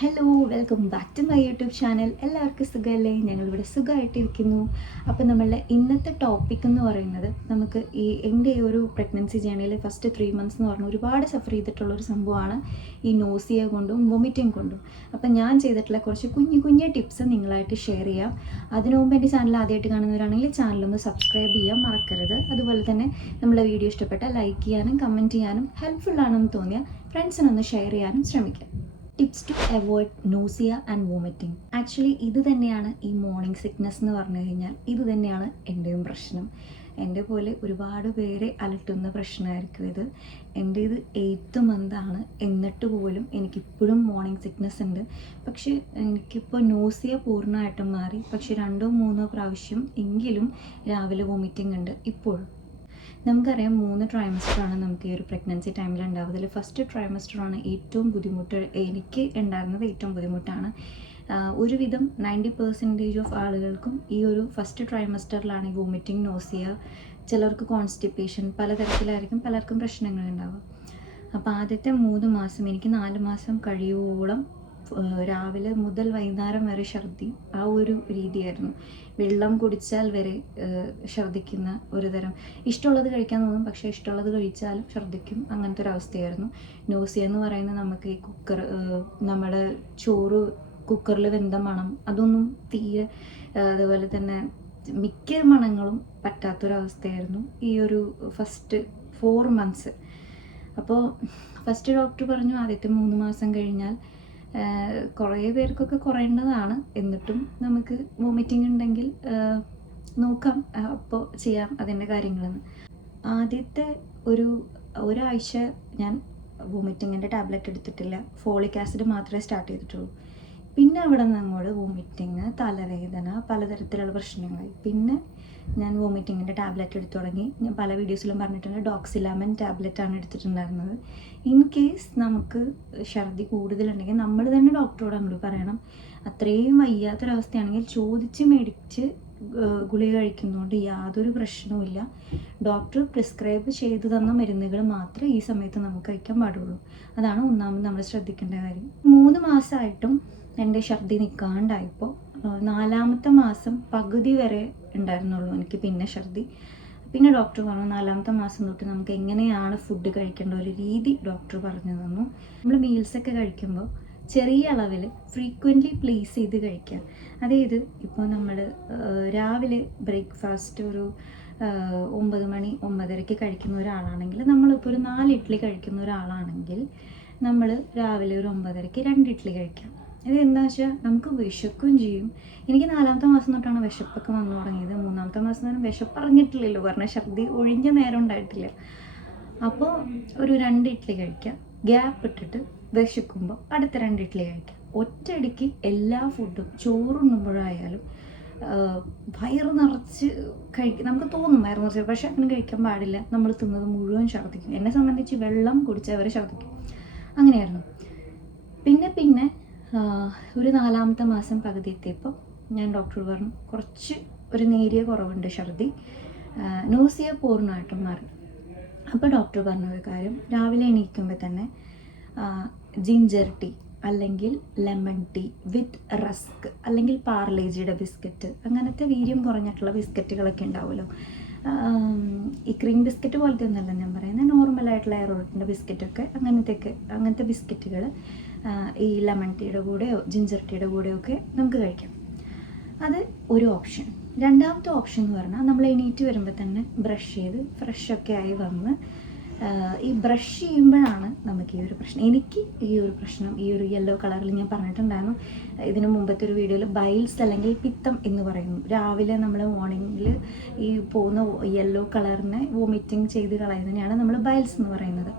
Hello, welcome back to my YouTube channel. എല്ലാവർക്കും സുഖമല്ലേ? ഞങ്ങളിവിടെ സുഖമായിട്ടിരിക്കുന്നു. അപ്പോൾ നമ്മളുടെ ഇന്നത്തെ ടോപ്പിക് എന്ന് പറയുന്നത് നമുക്ക് എൻ്റെ ഒരു പ്രഗ്നൻസി ജേണിയിൽ ഫസ്റ്റ് 3 months എന്ന് പറഞ്ഞാൽ ഒരുപാട് സഫർ ചെയ്തിട്ടുള്ളൊരു സംഭവമാണ് ഈ നോസിയ കൊണ്ടും വൊമിറ്റിംഗ് കൊണ്ടും. അപ്പോൾ ഞാൻ ചെയ്തിട്ടുള്ള കുറച്ച് കുഞ്ഞു ടിപ്സ് നിങ്ങളായിട്ട് ഷെയർ ചെയ്യാം. അതിനു മുമ്പ് എൻ്റെ ചാനൽ ആദ്യമായിട്ട് കാണുന്നവരാണെങ്കിൽ ചാനലൊന്ന് സബ്സ്ക്രൈബ് ചെയ്യാൻ മറക്കരുത്. അതുപോലെ തന്നെ നമ്മളെ വീഡിയോ ഇഷ്ടപ്പെട്ടാൽ ലൈക്ക് ചെയ്യാനും കമൻറ്റ് ചെയ്യാനും ഹെൽപ്ഫുൾ ആണെന്ന് തോന്നിയാൽ ഫ്രണ്ട്സിനൊന്ന് ഷെയർ ചെയ്യാനും ശ്രമിക്കാം. Tips to avoid nausea and vomiting. Actually ഇത് തന്നെയാണ് ഈ മോർണിംഗ് സിക്നെസ് എന്ന് പറഞ്ഞു കഴിഞ്ഞാൽ ഇത് തന്നെയാണ് എൻ്റെയും പ്രശ്നം. എൻ്റെ പോലെ ഒരുപാട് പേരെ അലട്ടുന്ന പ്രശ്നമായിരിക്കും ഇത്. എൻ്റെ ഇത് 8th month ആണ്, എന്നിട്ട് പോലും എനിക്കിപ്പോഴും മോർണിംഗ് സിക്നെസ് ഉണ്ട്. പക്ഷേ എനിക്കിപ്പോൾ നോസിയ പൂർണ്ണമായിട്ടും മാറി. പക്ഷേ 2-3 പ്രാവശ്യം എങ്കിലും രാവിലെ വോമിറ്റിംഗ് ഉണ്ട് ഇപ്പോഴും. നമുക്കറിയാം 3 ട്രൈമസ്റ്ററാണ് നമുക്ക് ഈ ഒരു പ്രഗ്നൻസി ടൈമിൽ ഉണ്ടാവുക. അതിൽ ഫസ്റ്റ് ട്രൈമസ്റ്ററാണ് ഏറ്റവും ബുദ്ധിമുട്ട്. എനിക്ക് ഉണ്ടായിരുന്നത് ഏറ്റവും ബുദ്ധിമുട്ടാണ്. ഒരുവിധം 90% ഓഫ് ആളുകൾക്കും ഈ ഒരു ഫസ്റ്റ് ട്രൈമസ്റ്ററിലാണ് ഈ വോമിറ്റിംഗ്, നോസിയ, ചിലർക്ക് കോൺസ്റ്റിപ്പേഷൻ, പലതരത്തിലായിരിക്കും പലർക്കും പ്രശ്നങ്ങളുണ്ടാവുക. അപ്പോൾ ആദ്യത്തെ 3 മാസം, എനിക്ക് 4 മാസം കഴിയുവോളം രാവിലെ മുതൽ വൈകുന്നേരം വരെ ഛർദി, ആ ഒരു രീതിയായിരുന്നു. വെള്ളം കുടിച്ചാൽ വരെ ഛർദിക്കുന്ന ഒരു തരം. ഇഷ്ടമുള്ളത് കഴിക്കാൻ തോന്നും, പക്ഷേ ഇഷ്ടമുള്ളത് കഴിച്ചാലും ഛർദിക്കും, അങ്ങനത്തെ ഒരു അവസ്ഥയായിരുന്നു. നോസിയ എന്ന് പറയുന്നത് നമുക്ക് ഈ നമ്മുടെ ചോറ് കുക്കറിൽ വെന്ത മണം, അതൊന്നും തീരെ, അതുപോലെ തന്നെ മിക്ക മണങ്ങളും പറ്റാത്തൊരവസ്ഥയായിരുന്നു ഈ ഒരു ഫസ്റ്റ് 4 months. അപ്പോൾ ഫസ്റ്റ് ഡോക്ടർ പറഞ്ഞു ആദ്യത്തെ 3 മാസം കഴിഞ്ഞാൽ കുറേ പേർക്കൊക്കെ കുറയേണ്ടതാണ്, എന്നിട്ടും നമുക്ക് വോമിറ്റിംഗ് ഉണ്ടെങ്കിൽ നോക്കാം, അപ്പോൾ ചെയ്യാം അതിൻ്റെ കാര്യങ്ങളെന്ന്. ആദ്യത്തെ ഒരാഴ്ച ഞാൻ വോമിറ്റിങ്ങിൻ്റെ ടാബ്ലറ്റ് എടുത്തിട്ടില്ല, ഫോളിക് ആസിഡ് മാത്രമേ സ്റ്റാർട്ട് ചെയ്തിട്ടുള്ളൂ. പിന്നെ അവിടെ നിന്ന് അങ്ങോട്ട് വോമിറ്റിങ്, തലവേദന, പലതരത്തിലുള്ള പ്രശ്നങ്ങളായി. പിന്നെ ഞാൻ വോമിറ്റിങ്ങിൻ്റെ ടാബ്ലറ്റ് എടുത്തു തുടങ്ങി. ഞാൻ പല വീഡിയോസിലും പറഞ്ഞിട്ടുണ്ട്, ഡോക്സിലാമൻ ടാബ്ലറ്റാണ് എടുത്തിട്ടുണ്ടായിരുന്നത്. ഇൻ കേസ് നമുക്ക് ഛർദി കൂടുതലുണ്ടെങ്കിൽ നമ്മൾ തന്നെ ഡോക്ടറോട് അങ്ങോട്ട് പറയണം. അത്രയും വയ്യാത്തൊരവസ്ഥയാണെങ്കിൽ ചോദിച്ച് മേടിച്ച് ഗുളിക കഴിക്കുന്നതുകൊണ്ട് യാതൊരു പ്രശ്നവുമില്ല. ഡോക്ടർ പ്രിസ്ക്രൈബ് ചെയ്തു തന്ന മരുന്നുകൾ മാത്രമേ ഈ സമയത്ത് നമുക്ക് കഴിക്കാൻ പാടുള്ളൂ. അതാണ് ഒന്നാമത് നമ്മൾ ശ്രദ്ധിക്കേണ്ട കാര്യം. 3 മാസമായിട്ടും എൻ്റെ ഛർദി നിൽക്കാണ്ടായപ്പോൾ 4ാമത്തെ മാസം പകുതി വരെ ഉണ്ടായിരുന്നുള്ളൂ എനിക്ക് പിന്നെ ഛർദി. പിന്നെ ഡോക്ടർ പറഞ്ഞു 4ാമത്തെ മാസം തൊട്ട് നമുക്ക് എങ്ങനെയാണ് ഫുഡ് കഴിക്കേണ്ട ഒരു രീതി ഡോക്ടർ പറഞ്ഞു തന്നു. നമ്മൾ മീൽസൊക്കെ കഴിക്കുമ്പോൾ ചെറിയ അളവിൽ ഫ്രീക്വൻ്റ്ലി പ്ലേസ് ചെയ്ത് കഴിക്കുക. അതായത് ഇപ്പോൾ നമ്മൾ രാവിലെ ബ്രേക്ക്ഫാസ്റ്റ് ഒരു 9 മണി 9:30 കഴിക്കുന്ന ഒരാളാണെങ്കിൽ, നമ്മളിപ്പോൾ ഒരു 4 ഇഡ്ഡലി കഴിക്കുന്ന ഒരാളാണെങ്കിൽ നമ്മൾ രാവിലെ ഒരു 9:30 2 ഇഡ്ഡലി കഴിക്കാം. ഇത് എന്താ വെച്ചാൽ നമുക്ക് വിശക്കും ചെയ്യും. എനിക്ക് 4ാമത്തെ മാസം തൊട്ടാണ് വിശപ്പൊക്കെ വന്നു തുടങ്ങിയത്. 3ാമത്തെ മാസം തന്നെ വിശപ്പറിഞ്ഞിട്ടില്ലല്ലോ, കാരണം ഛർദി ഒഴിഞ്ഞ നേരം ഉണ്ടായിട്ടില്ല. അപ്പോൾ ഒരു 2 ഇഡ്ഡലി കഴിക്കുക, ഗ്യാപ്പ് ഇട്ടിട്ട് വിശക്കുമ്പോൾ അടുത്ത 2 ഇഡ്ഡലി കഴിക്കുക. ഒറ്റയടിക്ക് എല്ലാ ഫുഡും ചോറുണ്ണുമ്പോഴായാലും വയറ് നിറച്ച് നമുക്ക് തോന്നും വയറ് നിറച്ച്, പക്ഷെ അങ്ങനെ കഴിക്കാൻ പാടില്ല. നമ്മൾ തിന്നത് മുഴുവൻ ഛർദ്ദിക്കും. എന്നെ സംബന്ധിച്ച് വെള്ളം കുടിച്ചവരെ ഛർദ്ദിക്കും, അങ്ങനെയായിരുന്നു. പിന്നെ ഒരു 4ാമത്തെ മാസം പകുതി എത്തിയപ്പോൾ ഞാൻ ഡോക്ടർ പറഞ്ഞു കുറച്ച് ഒരു നേരിയ കുറവുണ്ട് ഛർദി, നോസിയ പൂർണ്ണമായിട്ടും മാറി. അപ്പോൾ ഡോക്ടർ പറഞ്ഞൊരു കാര്യം, രാവിലെ എണീക്കുമ്പോൾ തന്നെ ജിഞ്ചർ ടീ അല്ലെങ്കിൽ ലെമൺ ടീ വിത്ത് റസ്ക് അല്ലെങ്കിൽ പാർലേജിയുടെ ബിസ്ക്കറ്റ്, അങ്ങനത്തെ വീര്യം കുറഞ്ഞിട്ടുള്ള ബിസ്ക്കറ്റുകളൊക്കെ ഉണ്ടാവുമല്ലോ. ഈ ക്രീം ബിസ്ക്കറ്റ് പോലത്തെ ഒന്നല്ല ഞാൻ പറയുന്നത്, നോർമലായിട്ടുള്ള എയറോട്ടിൻ്റെ ബിസ്ക്കറ്റൊക്കെ, അങ്ങനത്തെ ബിസ്ക്കറ്റുകൾ ഈ ലെമൺ ടീയുടെ കൂടെയോ ജിഞ്ചർ ടീയുടെ കൂടെയോ ഒക്കെ നമുക്ക് കഴിക്കാം. അത് ഒരു ഓപ്ഷൻ. 2ാമത്തെ ഓപ്ഷൻ എന്ന് പറഞ്ഞാൽ നമ്മൾ എണീറ്റ് വരുമ്പോൾ തന്നെ ബ്രഷ് ചെയ്ത് ഫ്രഷൊക്കെ ആയി വന്ന് ഈ ബ്രഷ് ചെയ്യുമ്പോഴാണ് നമുക്ക് ഈ ഒരു പ്രശ്നം. എനിക്ക് ഈ ഒരു പ്രശ്നം ഈ ഒരു യെല്ലോ കളറിൽ ഞാൻ പറഞ്ഞിട്ടുണ്ടായിരുന്നു ഇതിന് മുമ്പത്തെ ഒരു വീഡിയോയിൽ. ബൈൽസ് അല്ലെങ്കിൽ പിത്തം എന്ന് പറയുന്നു. രാവിലെ നമ്മൾ മോർണിംഗിൽ ഈ പോകുന്ന യെല്ലോ കളറിനെ വോമിറ്റിംഗ് ചെയ്ത് കളയുന്നതിനെയാണ് നമ്മൾ ബൈൽസ് എന്ന് പറയുന്നത്.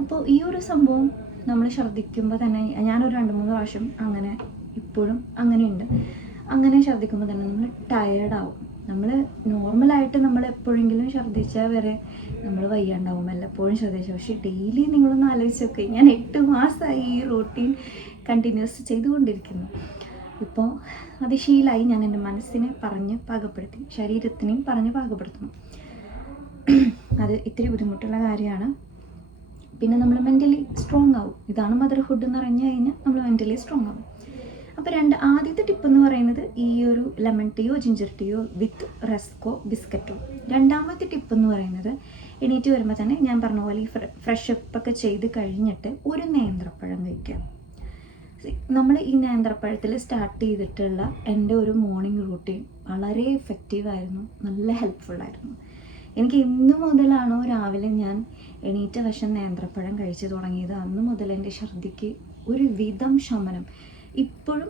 അപ്പോൾ ഈ ഒരു സംഭവം നമ്മൾ ഛർദ്ദിക്കുമ്പോൾ തന്നെ, ഞാനൊരു 2-3 പ്രാവശ്യം അങ്ങനെ, ഇപ്പോഴും അങ്ങനെയുണ്ട്, അങ്ങനെ ഛർദ്ദിക്കുമ്പോൾ തന്നെ നമ്മൾ ടയേർഡാവും. നമ്മൾ നോർമലായിട്ട് നമ്മൾ എപ്പോഴെങ്കിലും ഛർദ്ദിച്ചാൽ വരെ നമ്മൾ വയ്യാണ്ടാവും, എപ്പോഴും ഛർദ്ദിച്ചു. പക്ഷേ ഡെയിലി നിങ്ങളൊന്ന് ആലോചിച്ച് നോക്കുക, ഞാൻ 8 മാസമായി ഈ റൂട്ടീൻ കണ്ടിന്യൂസ് ചെയ്തുകൊണ്ടിരിക്കുന്നു. ഇപ്പോൾ അത് ശീലമായി. ഞാൻ എൻ്റെ മനസ്സിനെ പറഞ്ഞ് പാകപ്പെടുത്തി, ശരീരത്തിനെയും പറഞ്ഞ് പാകപ്പെടുത്തണം. അത് ഇത്തിരി ബുദ്ധിമുട്ടുള്ള കാര്യമാണ്. പിന്നെ നമ്മൾ മെൻ്റലി സ്ട്രോങ് ആവും. ഇതാണ് മദർഹുഡ് എന്ന് പറഞ്ഞു കഴിഞ്ഞാൽ നമ്മൾ മെൻ്റലി സ്ട്രോങ് ആവും. അപ്പോൾ ആദ്യത്തെ ടിപ്പ് എന്ന് പറയുന്നത് ഈ ഒരു ലെമൺ ടീയോ ജിഞ്ചർ ടീയോ വിത്ത് റസ്കോ ബിസ്ക്കറ്റോ. രണ്ടാമത്തെ ടിപ്പ് എന്ന് പറയുന്നത് എണീറ്റ് വരുമ്പോൾ തന്നെ ഞാൻ പറഞ്ഞ പോലെ ഈ ഫ്രഷ് അപ്പ് ഒക്കെ ചെയ്ത് കഴിഞ്ഞിട്ട് ഒരു നേന്ത്രപ്പഴം കഴിക്കുക. നമ്മൾ ഈ നേന്ത്രപ്പഴത്തിൽ സ്റ്റാർട്ട് ചെയ്തിട്ടുള്ള എൻ്റെ ഒരു മോർണിംഗ് റൂട്ടീൻ വളരെ എഫക്റ്റീവായിരുന്നു, നല്ല ഹെൽപ്ഫുള്ളായിരുന്നു. എനിക്ക് ഇന്ന് മുതലാണോ രാവിലെ ഞാൻ എണീറ്റ വശം നേന്ത്രപ്പഴം കഴിച്ചു തുടങ്ങിയത്, അന്ന് മുതൽ എൻ്റെ ഛർദിക്ക് ഒരു വിധം ശമനം, ഇപ്പോഴും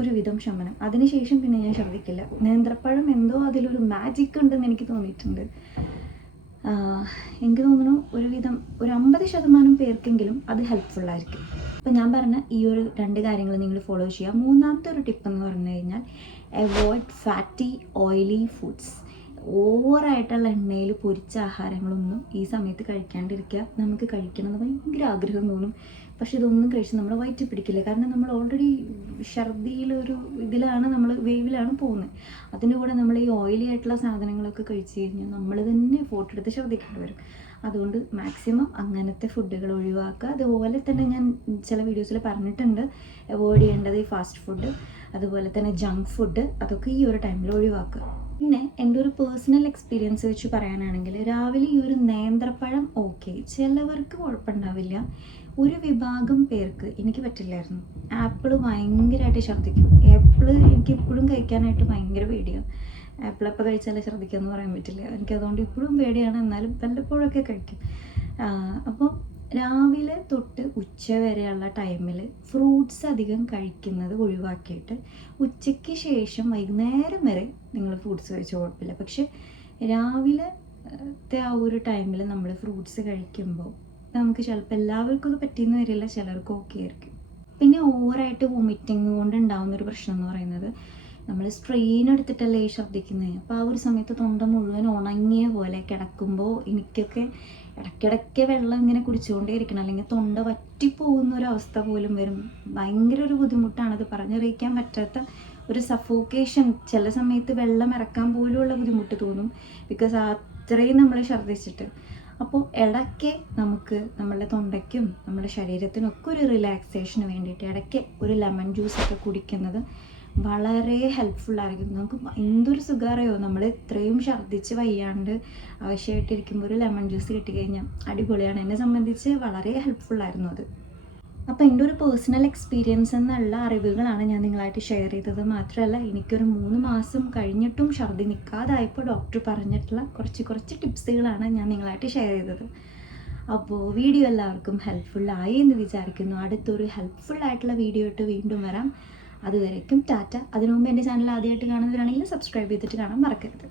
ഒരു വിധം ശമനം. അതിനുശേഷം പിന്നെ ഞാൻ ഛർദിക്കില്ല. നേന്ത്രപ്പഴം എന്തോ അതിലൊരു മാജിക് ഉണ്ടെന്ന് എനിക്ക് തോന്നിയിട്ടുണ്ട്. എനിക്ക് തോന്നുന്നു ഒരുവിധം ഒരു 50% പേർക്കെങ്കിലും അത് ഹെൽപ്ഫുള്ളായിരിക്കും. അപ്പോൾ ഞാൻ പറഞ്ഞ ഈ ഒരു 2 കാര്യങ്ങൾ നിങ്ങൾ ഫോളോ ചെയ്യുക. മൂന്നാമത്തെ ഒരു ടിപ്പ് എന്ന് പറഞ്ഞു കഴിഞ്ഞാൽ അവോയ്ഡ് ഫാറ്റി ഓയിലി ഫുഡ്സ്. ഓവറായിട്ടുള്ള എണ്ണയിൽ പൊരിച്ച ആഹാരങ്ങളൊന്നും ഈ സമയത്ത് കഴിക്കാണ്ടിരിക്കുക. നമുക്ക് കഴിക്കണമെന്ന് ഭയങ്കര ആഗ്രഹം തോന്നും, പക്ഷെ ഇതൊന്നും കഴിച്ച് നമ്മളെ വയറ്റിൽ പിടിക്കില്ല. കാരണം നമ്മൾ ഓൾറെഡി ഛർദിയിലൊരു ഇതിലാണ്, നമ്മൾ വേവിലാണ് പോകുന്നത്. അതിൻ്റെ കൂടെ നമ്മൾ ഈ ഓയിലി ആയിട്ടുള്ള സാധനങ്ങളൊക്കെ കഴിച്ച് കഴിഞ്ഞാൽ നമ്മൾ തന്നെ ഫോട്ടോ എടുത്ത് ഛർദിക്കേണ്ടി വരും. അതുകൊണ്ട് മാക്സിമം അങ്ങനത്തെ ഫുഡുകൾ ഒഴിവാക്കുക. അതുപോലെ തന്നെ ഞാൻ ചില വീഡിയോസിൽ പറഞ്ഞിട്ടുണ്ട് അവോയ്ഡ് ചെയ്യേണ്ടത് ഈ ഫാസ്റ്റ് ഫുഡ്, അതുപോലെ തന്നെ ജങ്ക് ഫുഡ്, അതൊക്കെ ഈ ഒരു ടൈമിൽ ഒഴിവാക്കുക. പിന്നെ എൻ്റെ ഒരു പേഴ്സണൽ എക്സ്പീരിയൻസ് വെച്ച് പറയാനാണെങ്കിൽ രാവിലെ ഈ ഒരു നേന്ത്രപ്പഴം ഓക്കെ, ചിലവർക്ക് കുഴപ്പമുണ്ടാവില്ല. ഒരു വിഭാഗം പേർക്ക് എനിക്ക് പറ്റില്ലായിരുന്നു. ആപ്പിൾ ഭയങ്കരമായിട്ട് ഛർദ്ദിക്കും. ആപ്പിൾ എനിക്ക് ഇപ്പോഴും കഴിക്കാനായിട്ട് ഭയങ്കര പേടിയാണ്. ആപ്പിൾ എപ്പോൾ കഴിച്ചാലേ ഛർദ്ദിക്കാമെന്ന് പറയാൻ പറ്റില്ല. എനിക്കതുകൊണ്ട് ഇപ്പോഴും പേടിയാണ്, എന്നാലും വല്ലപ്പോഴൊക്കെ കഴിക്കും. അപ്പോൾ രാവിലെ തൊട്ട് ഉച്ച വരെയുള്ള ടൈമിൽ ഫ്രൂട്ട്സ് അധികം കഴിക്കുന്നത് ഒഴിവാക്കിയിട്ട് ഉച്ചയ്ക്ക് ശേഷം വൈകുന്നേരം വരെ നിങ്ങൾ ഫ്രൂട്ട്സ് കഴിച്ചാൽ കുഴപ്പമില്ല. പക്ഷെ രാവിലത്തെ ആ ഒരു ടൈമിൽ നമ്മൾ ഫ്രൂട്ട്സ് കഴിക്കുമ്പോൾ നമുക്ക് ചിലപ്പോൾ എല്ലാവർക്കും ഇത് പറ്റിയെന്ന് വരില്ല, ചിലർക്ക് ഓക്കെ ആയിരിക്കും. പിന്നെ ഓവറായിട്ട് വൊമിറ്റിങ് കൊണ്ട് ഉണ്ടാകുന്നൊരു പ്രശ്നം എന്ന് പറയുന്നത് നമ്മൾ സ്ട്രെയിൻ എടുത്തിട്ടല്ലേ ഈ ഛർദ്ദിക്കുന്നത്. അപ്പോൾ ആ ഒരു സമയത്ത് തൊണ്ട മുഴുവൻ ഉണങ്ങിയ പോലെ കിടക്കുമ്പോൾ എനിക്കൊക്കെ ഇടയ്ക്കിടയ്ക്ക് വെള്ളം ഇങ്ങനെ കുടിച്ചുകൊണ്ടേ ഇരിക്കണം, അല്ലെങ്കിൽ തൊണ്ട വറ്റിപ്പോകുന്ന ഒരവസ്ഥ പോലും വരും. ഭയങ്കര ഒരു ബുദ്ധിമുട്ടാണ്, അത് പറഞ്ഞറിയിക്കാൻ പറ്റാത്ത ഒരു സഫോക്കേഷൻ. ചില സമയത്ത് വെള്ളം ഇറക്കാൻ പോലുമുള്ള ബുദ്ധിമുട്ട് തോന്നും, ബിക്കോസ് അത്രയും നമ്മൾ ഛർദ്ദിച്ചിട്ട്. അപ്പോൾ ഇടയ്ക്ക് നമുക്ക് നമ്മളുടെ തൊണ്ടയ്ക്കും നമ്മുടെ ശരീരത്തിനും ഒക്കെ ഒരു റിലാക്സേഷന് വേണ്ടിയിട്ട് ഇടയ്ക്ക് ഒരു ലെമൺ ജ്യൂസൊക്കെ കുടിക്കുന്നത് വളരെ ഹെൽപ്ഫുള്ളായിരിക്കും. നമുക്ക് എന്തൊരു സുഖമറിയോ, നമ്മൾ ഇത്രയും ഛർദ്ദിച്ച് വയ്യാണ്ട് ആവശ്യമായിട്ടിരിക്കുമ്പോൾ ഒരു ലെമൺ ജ്യൂസ് കിട്ടിക്കഴിഞ്ഞാൽ അടിപൊളിയാണ്. എന്നെ സംബന്ധിച്ച് വളരെ ഹെൽപ്ഫുള്ളായിരുന്നു അത്. അപ്പോൾ എൻ്റെ ഒരു പേഴ്സണൽ എക്സ്പീരിയൻസ് എന്നുള്ള അറിവുകളാണ് ഞാൻ നിങ്ങളായിട്ട് ഷെയർ ചെയ്തത്. മാത്രമല്ല എനിക്കൊരു 3 മാസം കഴിഞ്ഞിട്ടും ഛർദി നിൽക്കാതായപ്പോൾ ഡോക്ടർ പറഞ്ഞിട്ടുള്ള കുറച്ച് ടിപ്സുകളാണ് ഞാൻ നിങ്ങളായിട്ട് ഷെയർ ചെയ്തത്. അപ്പോൾ വീഡിയോ എല്ലാവർക്കും ഹെൽപ്ഫുള്ളായി എന്ന് വിചാരിക്കുന്നു. അടുത്തൊരു ഹെൽപ്ഫുള്ളായിട്ടുള്ള വീഡിയോ ഇട്ട് വീണ്ടും വരാം. അതുവരേക്കും ടാറ്റ. അതിനു മുമ്പ് എൻ്റെ ചാനൽ ആദ്യമായിട്ട് കാണുന്നവരാണെങ്കിൽ സബ്സ്ക്രൈബ് ചെയ്തിട്ട് കാണാൻ മറക്കരുത്.